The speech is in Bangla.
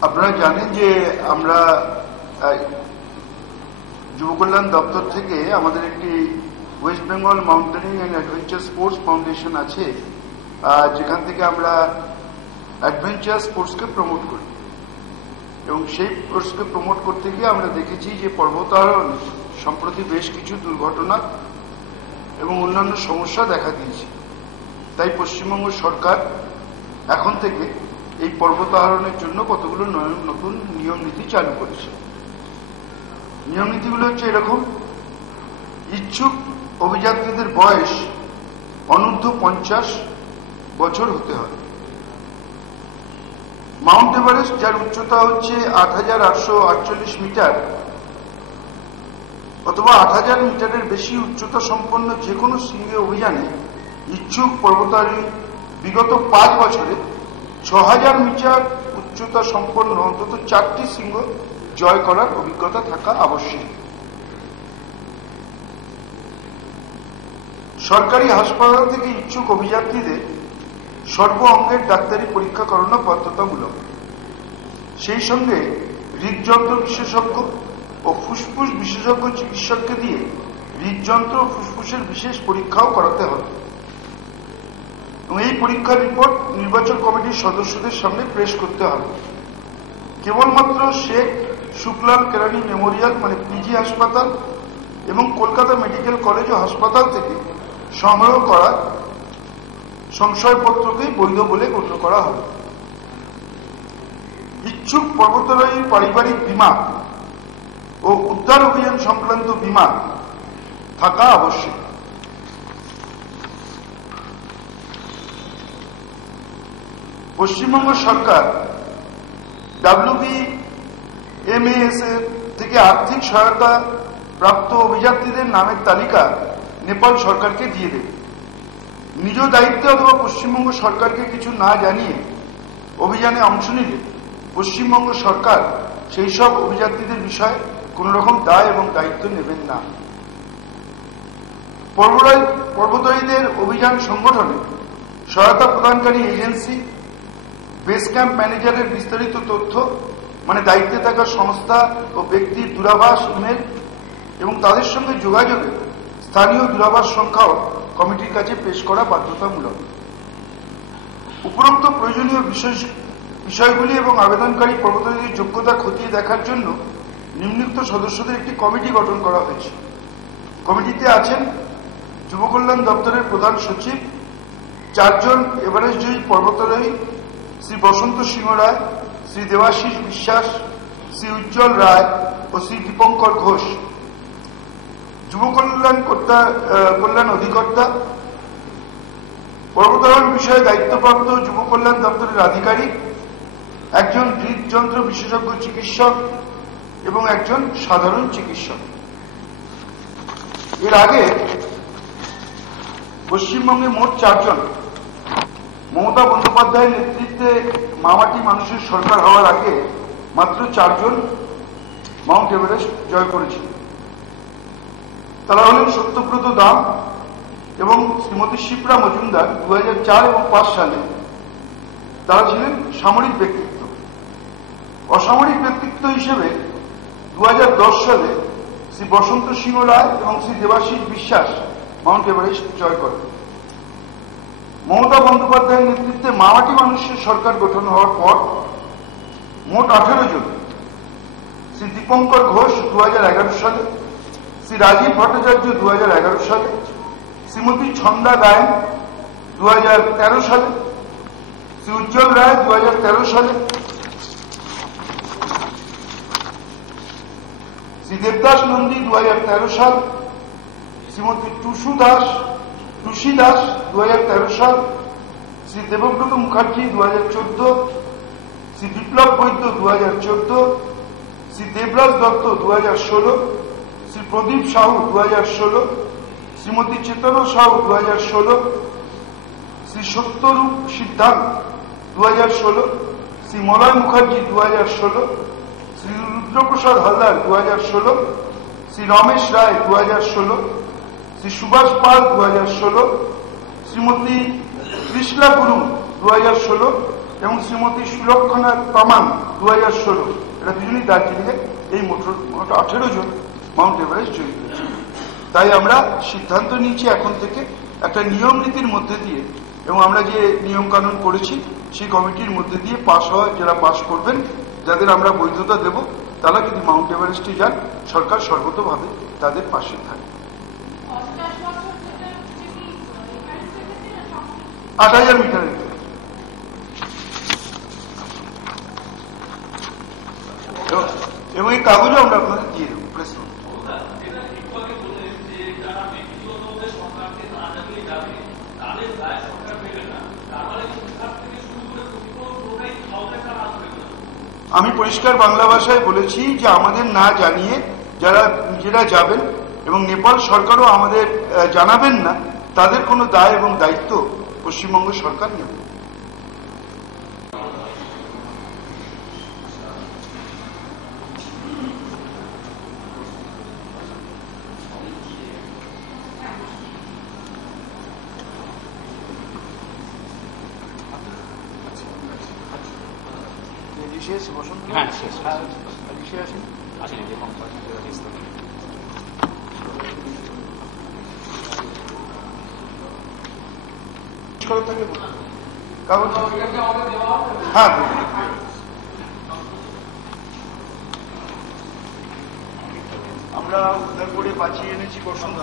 আপনারা জানেন যে আমরা যুব কল্যাণ দপ্তর থেকে আমাদের একটি West Bengal mountaineering and adventure sports foundation আছে, যেখান থেকে আমরা অ্যাডভেঞ্চার স্পোর্টসকে প্রমোট করি। এবং সেই স্পোর্টসকে প্রমোট করতে গিয়ে আমরা দেখেছি যে পর্বতারোহণ সম্প্রতি বেশ কিছু দুর্ঘটনা এবং অন্যান্য সমস্যা দেখা দিয়েছে। তাই পশ্চিমবঙ্গ সরকার এখন থেকে এই পর্বতারোহণের জন্য কতগুলো নতুন নিয়ম নীতি চালু করেছে। নিয়ম নীতিগুলো হচ্ছে এরকম: ইচ্ছুক অভিযাত্রীদের বয়স অনূর্ধ্ব 50 বছর হতে হবে। মাউন্ট এভারেস্ট, যার উচ্চতা হচ্ছে ৮৮৪৮ মিটার অথবা ৮০০০ মিটারের বেশি উচ্চতা সম্পন্ন যে কোনো শৃঙ্গ অভিযানে ইচ্ছুক পর্বতারোহী বিগত ৫ বছরে ৬০০০ মিটার উচ্চতা সম্পন্ন অন্তত ৪টি শৃঙ্গ জয় করার অভিজ্ঞতা থাকা আবশ্যক। সরকারি হাসপাতাল থেকে ইচ্ছুক অভিযাত্রীদের সর্ব অঙ্গের ডাক্তারি পরীক্ষা করানো বাধ্যতামূলক। সেই সঙ্গে হৃদযন্ত্র বিশেষজ্ঞ ও ফুসফুস বিশেষজ্ঞ চিকিৎসককে দিয়ে হৃদযন্ত্র ও ফুসফুসের বিশেষ পরীক্ষাও করাতে হবে এবং এই পরীক্ষার রিপোর্ট নির্বাচন কমিটির সদস্যদের সামনে পেশ করতে হবে। কেবলমাত্র শেখ শুক্লাল কেরানি মেমোরিয়াল পিজি হাসপাতাল এবং কলকাতা মেডিকেল কলেজ ও হাসপাতাল থেকে সংগ্রহ করা সংশয়পত্রকেই বৈধ বলে গণ্য করা হবে। ইচ্ছুক পর্বতারোহীর পারিবারিক বীমা ও উদ্ধার অভিযান সংক্রান্ত বীমা থাকা আবশ্যক। পশ্চিমবঙ্গ সরকার WBMAS থেকে আর্থিক সহায়তা প্রাপ্ত অভিযাত্রীদের নামের তালিকা নেপাল সরকারকে দিয়ে দেবে। নিজ দায়িত্বে অথবা পশ্চিমবঙ্গ সরকারকে কিছু না জানিয়ে অভিযানে অংশ নিলে পশ্চিমবঙ্গ সরকার সেই সব অভিযাত্রীদের বিষয়ে কোন রকম দায় এবং দায়িত্ব নেবেন না। পর্বতারোহীদের অভিযান সংগঠনে সহায়তা প্রদানকারী এজেন্সি, বেস ক্যাম্প ম্যানেজারের বিস্তারিত তথ্য দায়িত্বে থাকা সংস্থা ও ব্যক্তির দূরাভাষ, ইমেল এবং তাদের সঙ্গে যোগাযোগে স্থানীয় দূরাভাষ সংখ্যাও কমিটির কাছে পেশ করা বাধ্যতামূলক। উপরোক্ত প্রয়োজনীয় বিষয়গুলি এবং আবেদনকারী পর্বতারোহীদের যোগ্যতা খতিয়ে দেখার জন্য নিম্নোক্ত সদস্যদের একটি কমিটি গঠন করা হয়েছে। কমিটিতে আছেন যুব কল্যাণ দপ্তরের প্রধান সচিব, 4 জন এভারেস্ট জয়ী পর্বতারোহী, শ্রী বসন্ত সিংহ রায়, শ্রী দেবাশিস বিশ্বাস, শ্রী উজ্জ্বল রায় ও শ্রী দীপঙ্কর ঘোষ। যুব কল্যাণ অধিকর্তা, পর্বতারোহণ বিষয়ে দায়িত্বপ্রাপ্ত যুব কল্যাণ দপ্তরের আধিকারিক, একজন হৃদযন্ত্র বিশেষজ্ঞ চিকিৎসক এবং একজন সাধারণ চিকিৎসক। এর আগে পশ্চিমবঙ্গে মোট 4 জন মমতা বন্দ্যোপাধ্যায়ের নেতৃত্বে মামাটি মানুষের সরকার হওয়ার আগে মাত্র 4 জন মাউন্ট এভারেস্ট জয় করেছিল। তারা হলেন সত্যব্রত দাম এবং শ্রীমতী শিপ্রা মজুমদার। 2004 এবং 5 সালে তারা ছিলেন সামরিক ব্যক্তিত্ব। অসামরিক ব্যক্তিত্ব হিসেবে 2010 সালে শ্রী বসন্ত সিংহ রায় এবং শ্রী দেবাশিস বিশ্বাস মাউন্ট এভারেস্ট জয় করেন। মমতা বন্দ্যোপাধ্যায়ের নেতৃত্বে মামাটি মানুষের সরকার গঠন হওয়ার পর মোট 18 জন, শ্রী দীপঙ্কর ঘোষ 2011 সালে, শ্রী রাজীব ভট্টাচার্য 2011 সালে, শ্রীমতী ছন্দা গায়েন 2013 সালে, শ্রী উজ্জ্বল রায় 2013 সালে, শ্রী দেবদাস নন্দী 2013 সাল, শ্রীমতী টুসি দাস 2013 সাল, শ্রী দেবব্রত মুখার্জি 2014, শ্রী বিপ্লব বৈদ্য 2014, শ্রী দেবরাজ দত্ত 2016, শ্রী প্রদীপ সাহু 2016, শ্রীমতী চেতনা সাহু 2016, শ্রী সত্যরূপ সিদ্ধান্ত 2016, শ্রী মলয় মুখার্জি 2016, শ্রী রুদ্রপ্রসাদ হালদার 2016, শ্রী রমেশ রায় 2016, শ্রী সুভাষ পাল 2016, শ্রীমতী কৃষ্ণা গুরু 2016 এবং শ্রীমতী সুলক্ষণা তামাং 2016, এরা দুজনই দার্জিলিংয়ে এই মোট 18 জন মাউন্ট এভারেস্ট জয়ী হয়েছে। তাই আমরা সিদ্ধান্ত নিয়েছি এখন থেকে একটা নিয়ম নীতির মধ্যে দিয়ে, এবং আমরা যে নিয়ম কানুন করেছি সেই কমিটির মধ্যে দিয়ে পাশ হওয়া, যারা পাশ করবেন, যাদের আমরা বৈধতা দেব, তারা যদি মাউন্ট এভারেস্টে যান, সরকার সর্বতভাবে তাদের পাশে থাকে। 8000 মিটারের এবং এই কাগজও আমরা আপনাদের দিয়ে দেবো প্রেস নোট। আমি পরিষ্কার বাংলা ভাষায় বলেছি যে আমাদের না জানিয়ে যারা নিজেরা যাবেন এবং নেপাল সরকারও আমাদের জানাবেন না, তাদের কোনো দায় এবং দায়িত্ব পশ্চিমবঙ্গ সরকার নেবে। শেষ বসন্ত? হ্যাঁ, শেষ। বিষয় আসেন যে থাকলে কাগজ, হ্যাঁ আমরা উদ্ধার করে বাঁচিয়ে এনেছি বসন্ত।